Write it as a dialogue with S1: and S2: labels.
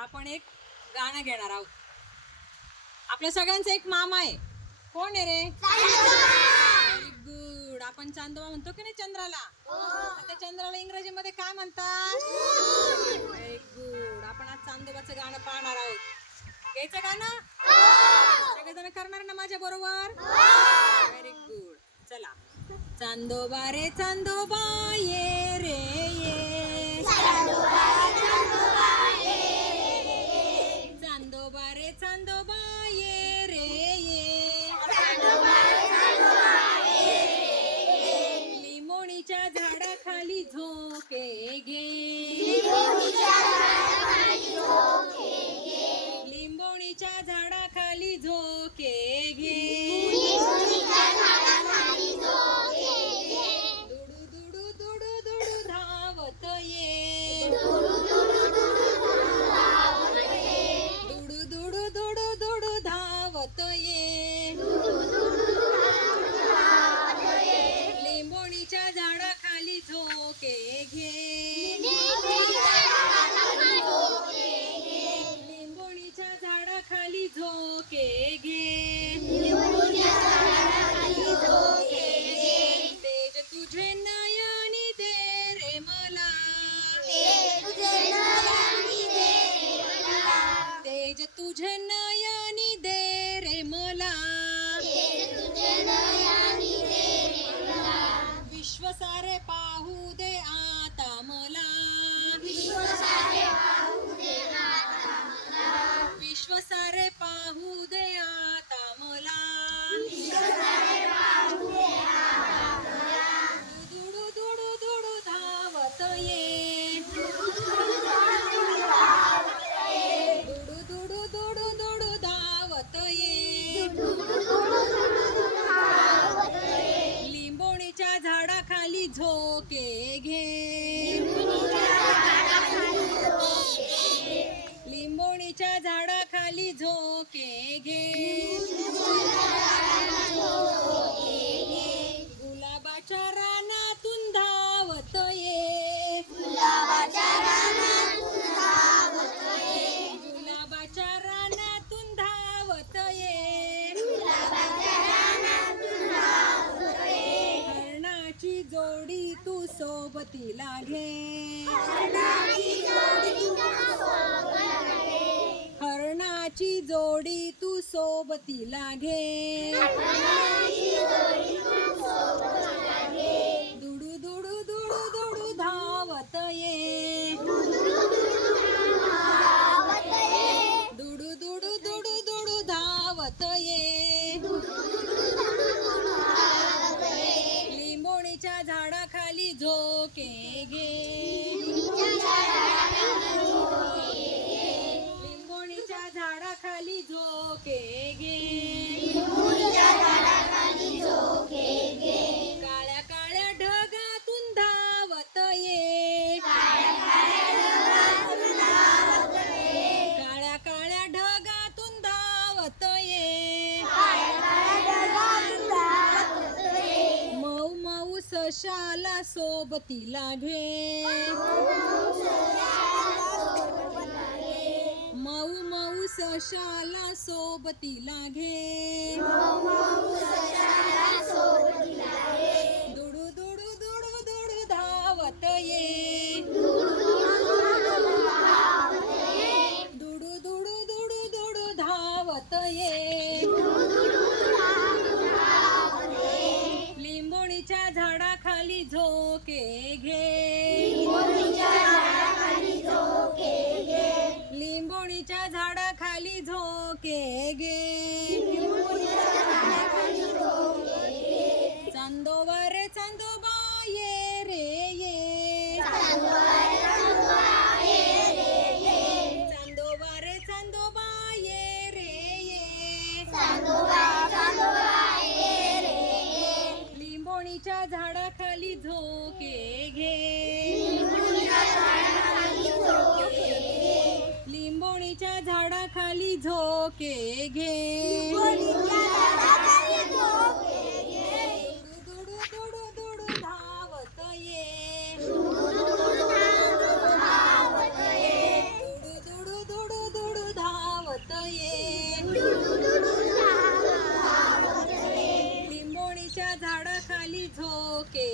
S1: गाणं घेणार आहोत. आपल्या सगळ्यांचा एक मामा आहे. कोण आहे रे? गुड आपण चांदोबा म्हणतो की नाही चंद्राला? तर त्या चंद्राला इंग्रजीमध्ये काय म्हणतात? व्हेरी गुड आपण आज चांदोबाचं गाणं पाहणार आहोत. घ्यायचं गाणं? सगळेजण करणार ना माझ्या बरोबर? व्हेरी गुड चला. चांदोबा रे चांदोबा ये रे ये. चांदोबा धावत लिंबोणीच्या झाडाखाली झोके घे. गुलाबाच्या रानातून धावत ये. गुलाबाच्या रानातून धावत ये. हरणाची जोडी तू सोबतीला घे. हरणाची जोडी तू सोबतीला ची जोडी तू सोबतीला घे. दुडू दुडू दुडू दुडू धावत ये. दुडू दुडू दुडू दुडू धावत ये. लिंबोणीच्या झाडाखाली झोके घे. झाडाखाली झोके घे काळ्या काळ्या ढगातून धावत ये. काळ्या काळ्या ढगातून धावत ये. मऊ मऊ सशाला सोबतीला घे. मऊ मऊ सशाला सोबतीला घे. दुडू दुडू दुडू दुडू धावत ये. दुडू दुडू दुडू दुडू धावत ये. रे चांदोबा ये रे ये लिंबोणीच्या झाडाखाली झोके घे. लिंबोणीच्या झाडाखाली झोके घे. झोके